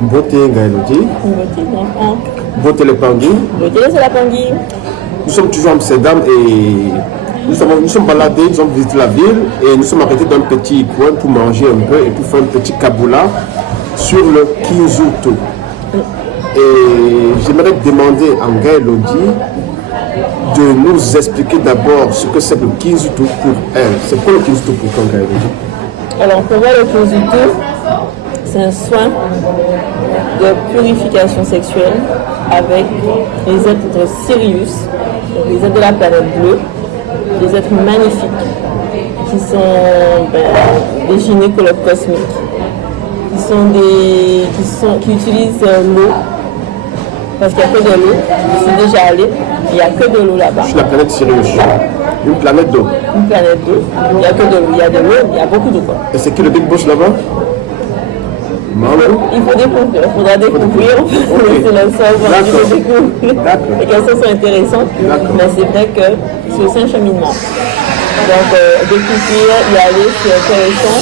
Beauté Gaëlodi. Beauté d'enfant. Beauté le Pangui. Beauté c'est la Pangui. Nous sommes toujours à Amsterdam et nous sommes baladés, nous avons visité la ville et nous sommes arrêtés dans un petit coin pour manger un peu et pour faire un petit kaboula sur le Kinzutu. Et j'aimerais demander à Gaëlodi de nous expliquer d'abord ce que c'est le Kinzutu pour elle. C'est quoi le Kinzutu pour toi, Gaëlodi? Alors pour moi, le Kinzutu, c'est un soin de purification sexuelle avec les êtres de Sirius, les êtres de la planète bleue, des êtres magnifiques qui sont des gynécologues cosmiques, qui utilisent l'eau, parce qu'il n'y a que de l'eau. Je suis déjà allée, il n'y a que de l'eau là-bas. Sur la planète Sirius, une planète d'eau. Une planète d'eau, il n'y a que de l'eau, il y a de l'eau, il y a beaucoup d'eau. Et c'est qui le big boss là-bas? Il faut découvrir, il faudra découvrir. Okay. C'est le seul il faut découvrir. Les questions sont intéressantes, mais c'est vrai que c'est aussi un cheminement. Donc découvrir, y aller, c'est intéressant.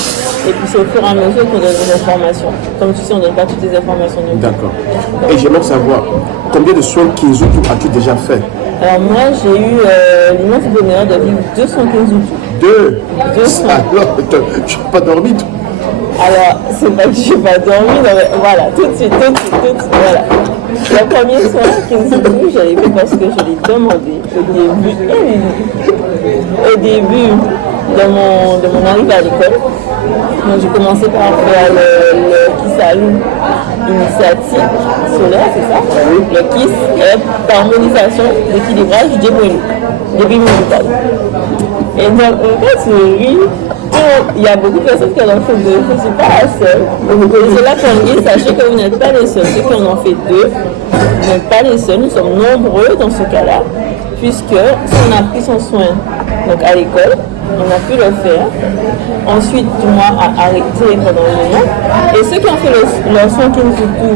Et puis c'est au fur et à mesure qu'on donne des informations. Comme tu sais, on ne donne pas toutes les informations. D'accord. Et j'aimerais savoir, combien de soins Kinzutu as-tu déjà fait? Alors moi, j'ai eu l'immense bonheur de vivre 200 Kinzutu. 200. Alors, tu n'as pas dormi? Alors, c'est pas que je n'ai pas dormi, mais voilà, tout de suite, voilà. Le premier soir, Kinzutu, je l'ai fait parce que je l'ai demandé au début de mon arrivée à l'école. Donc, j'ai commencé par faire le Kisalu initiatique solaire, c'est ça? Oui. Le KISS est harmonisation, d'équilibrage du début mental. Et donc, quand tu ris, il y a beaucoup de personnes qui en ont fait deux. Je ne suis pas la seule. Et c'est là qu'on dit, sachez que vous n'êtes pas les seuls. Ceux qui en ont fait deux, vous n'êtes pas les seuls. Nous sommes nombreux dans ce cas-là, puisque si on a pris son soin donc à l'école, on a pu le faire. Ensuite, moi, a arrêté pendant un moment. Et ceux qui ont fait leur soin Kinzutu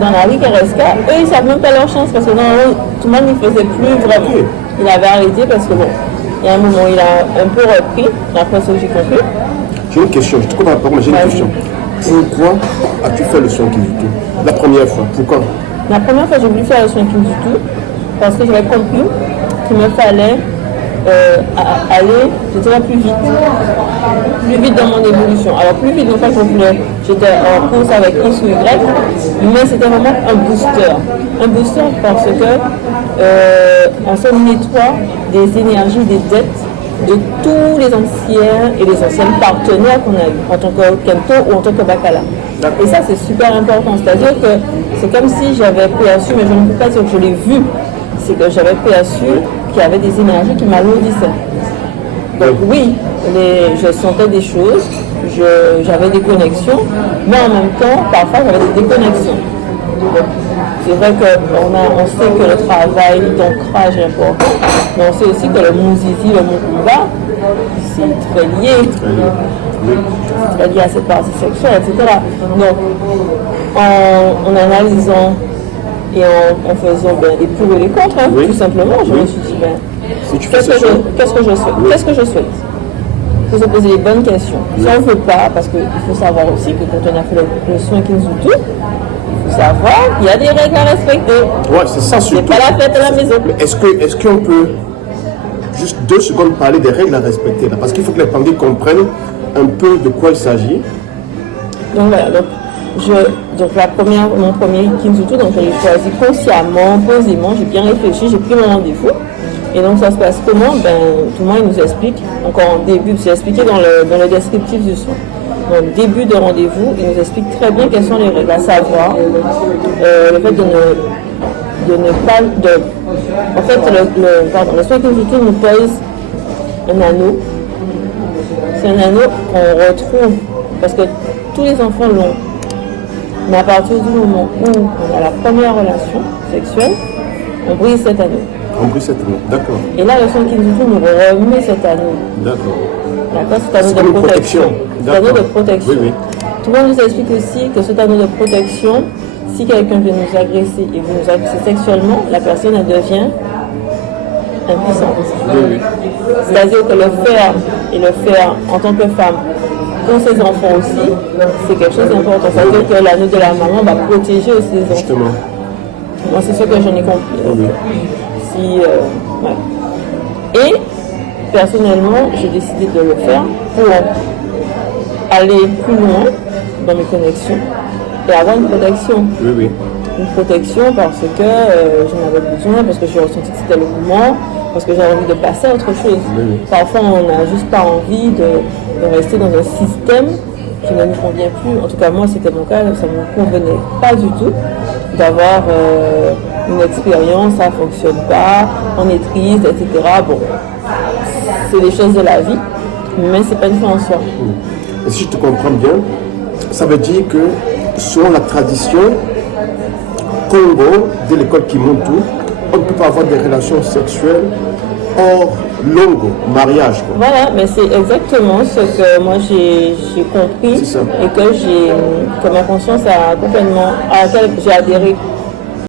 dans la rue Kereska, eux, ils ne savent même pas leur chance parce que normalement, tout le monde ne faisait plus vraiment. Il avait arrêté parce que bon, il y a un moment, il a un peu repris, après ce que j'ai compris. J'ai une question, je te comprends pas, mais j'ai une question. Pourquoi as-tu fait le soin Kinzutu? La première fois, pourquoi? La première fois, j'ai voulu faire le soin Kinzutu parce que j'avais compris qu'il me fallait aller, je dirais, plus vite dans mon évolution. Alors plus vite, une fois que j'étais en course avec X ou Y, mais c'était vraiment un booster parce que on se nettoie des énergies, des dettes de tous les anciens et les anciennes partenaires qu'on a eu en tant que Kento ou en tant que Bakala. Et ça, c'est super important. C'est-à-dire que c'est comme si j'avais perçu, mais je ne peux pas dire que je l'ai vu, c'est que j'avais perçu qu'il y avait des énergies qui m'alourdissaient. Donc oui, je sentais des choses, j'avais des connexions, mais en même temps, parfois j'avais des déconnexions. C'est vrai qu'on sait que le travail d'ancrage est important, mais on sait aussi que le Muzizi, le Mukumba, c'est très lié. Très lié à cette partie sexuelle, etc. Donc, en analysant et en faisant des pour et des contre, hein, tout simplement, je me suis dit, qu'est-ce que je souhaite? Il faut se poser les bonnes questions. Si on ne veut pas, parce qu'il faut savoir aussi que quand on a fait le soin Kinzutu, il faut savoir qu'il y a des règles à respecter. Ouais, c'est ça surtout. C'est pas la fête à la maison. Est-ce qu'on peut juste 2 secondes parler des règles à respecter là? Parce qu'il faut que les Pangui comprennent un peu de quoi il s'agit. Donc voilà, mon premier Kinzutu, donc je l'ai choisi consciemment, posément, j'ai bien réfléchi, j'ai pris mon rendez-vous. Et donc ça se passe comment? Tout le monde il nous explique, encore en début, c'est expliqué dans le descriptif du soin. Dans le début de rendez-vous, il nous explique très bien quelles sont les règles, à savoir le fait de ne pas... En fait, le soin Kinzutu nous pose un anneau. C'est un anneau qu'on retrouve, parce que tous les enfants l'ont. Mais à partir du moment où on a la première relation sexuelle, on brise cet anneau. On brise cet anneau, d'accord. Et là, le soin Kinzutu nous remet cet anneau. D'accord. D'accord, cet anneau de protection. Cet anneau de protection. Oui, oui. Tout le monde nous explique aussi que cet anneau de protection, si quelqu'un vient nous agresser et vous nous agressez sexuellement, la personne elle devient impuissante. Oui, oui. C'est-à-dire que le faire en tant que femme, pour ses enfants aussi, c'est quelque chose d'important. Ça veut dire que l'anneau de la maman va protéger aussi les enfants. Justement. Moi, c'est ce que j'en ai compris. Oui. Si, ouais. Et personnellement, j'ai décidé de le faire pour aller plus loin dans mes connexions et avoir une protection. Oui, oui. Une protection parce que j'en avais besoin, parce que j'ai ressenti que c'était le moment, parce que j'avais envie de passer à autre chose. Oui. Parfois, on n'a juste pas envie de rester dans un système qui ne nous convient plus. En tout cas, moi, c'était mon cas, ça ne me convenait pas du tout d'avoir une expérience, ça ne fonctionne pas, on est triste, etc. Bon, c'est des choses de la vie, mais c'est pas une fin en soi. Et si je te comprends bien, ça veut dire que selon la tradition Congo, de l'école Kimuntu, on ne peut pas avoir des relations sexuelles hors longo, mariage. Quoi. Voilà, mais c'est exactement ce que moi j'ai compris et que ma conscience a complètement, à laquelle j'ai adhéré